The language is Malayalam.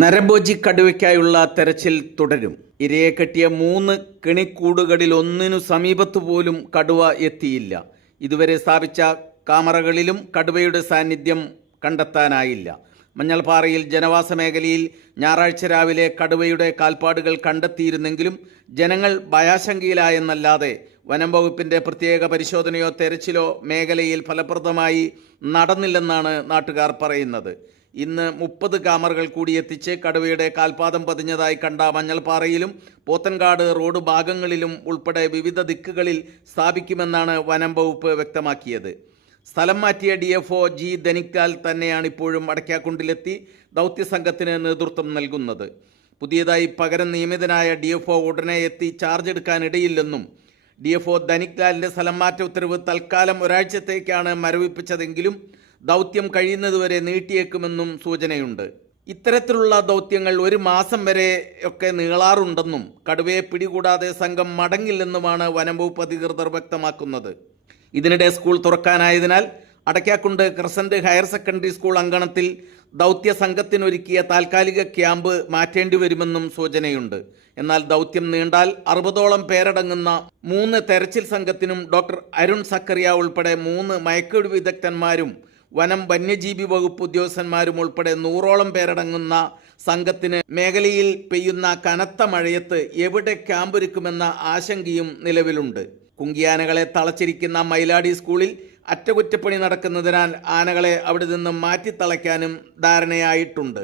നരഭോജി കടുവയ്ക്കായുള്ള തെരച്ചിൽ തുടരും. ഇരയെ കെട്ടിയ മൂന്ന് കെണിക്കൂടുകളിൽ ഒന്നിനു സമീപത്തു പോലും കടുവ എത്തിയില്ല. ഇതുവരെ സ്ഥാപിച്ച കാമറകളിലും കടുവയുടെ സാന്നിധ്യം കണ്ടെത്താനായില്ല. മഞ്ഞൾപ്പാറയിൽ ജനവാസ മേഖലയിൽ ഞായറാഴ്ച രാവിലെ കടുവയുടെ കാൽപ്പാടുകൾ കണ്ടെത്തിയിരുന്നെങ്കിലും ജനങ്ങൾ ഭയാശങ്കയിലായെന്നല്ലാതെ വനം വകുപ്പിന്റെ പ്രത്യേക പരിശോധനയോ തെരച്ചിലോ മേഖലയിൽ ഫലപ്രദമായി നടന്നില്ലെന്നാണ് നാട്ടുകാർ പറയുന്നത്. ഇന്ന് മുപ്പത് കാമറകൾ കൂടി എത്തിച്ച് കടുവയുടെ കാൽപാദം പതിഞ്ഞതായി കണ്ട മഞ്ഞൾപ്പാറയിലും പോത്തൻകാട് റോഡ് ഭാഗങ്ങളിലും ഉൾപ്പെടെ വിവിധ ദിക്കുകളിൽ സ്ഥാപിക്കുമെന്നാണ് വനം വകുപ്പ് വ്യക്തമാക്കിയത്. സ്ഥലം മാറ്റിയ D F O G Dhanikkal തന്നെയാണ് ഇപ്പോഴും അടയ്ക്കാക്കുണ്ടിലെത്തി ദൗത്യസംഘത്തിന് നേതൃത്വം നൽകുന്നത്. പുതിയതായി പകരം നിയമിതനായ ഡി എഫ് ഒ ഉടനെ എത്തി ചാർജ് എടുക്കാനിടയില്ലെന്നും ഡി എഫ് ഒ ധനിക്ലാലിന്റെ സ്ഥലം മാറ്റ ഉത്തരവ് തൽക്കാലം ഒരാഴ്ചത്തേക്കാണ് മരവിപ്പിച്ചതെങ്കിലും ദൗത്യം കഴിയുന്നതുവരെ നീട്ടിയേക്കുമെന്നും സൂചനയുണ്ട്. ഇത്തരത്തിലുള്ള ദൗത്യങ്ങൾ ഒരു മാസം വരെ ഒക്കെ നീളാറുണ്ടെന്നും കടുവയെ പിടികൂടാതെ സംഘം മടങ്ങില്ലെന്നുമാണ് വനംവകുപ്പ് അധികൃതർ വ്യക്തമാക്കുന്നത്. ഇതിനിടെ school തുറക്കാനായതിനാൽ Adakkakund crescent higher secondary school അങ്കണത്തിൽ ദൗത്യ സംഘത്തിനൊരുക്കിയ താൽക്കാലിക ക്യാമ്പ് മാറ്റേണ്ടി വരുമെന്നും സൂചനയുണ്ട്. എന്നാൽ ദൗത്യം നീണ്ടാൽ അറുപതോളം പേരടങ്ങുന്ന മൂന്ന് തെരച്ചിൽ സംഘത്തിനും ഡോക്ടർ അരുൺ സക്കറിയ ഉൾപ്പെടെ മൂന്ന് മയക്കുവെടി വിദഗ്ധന്മാരും വനം വന്യജീവി വകുപ്പ് ഉദ്യോഗസ്ഥന്മാരും ഉൾപ്പെടെ നൂറോളം പേരടങ്ങുന്ന സംഘത്തിന് മേഖലയിൽ പെയ്യുന്ന കനത്ത മഴയത്ത് എവിടെ ക്യാമ്പൊരുക്കുമെന്ന ആശങ്കയും നിലവിലുണ്ട്. കുങ്കിയാനകളെ തളച്ചിരിക്കുന്ന മൈലാടി സ്കൂളിൽ അറ്റകുറ്റപ്പണി നടക്കുന്നതിനാൽ ആനകളെ അവിടെ നിന്നും മാറ്റിത്തളയ്ക്കാനും ധാരണയായിട്ടുണ്ട്.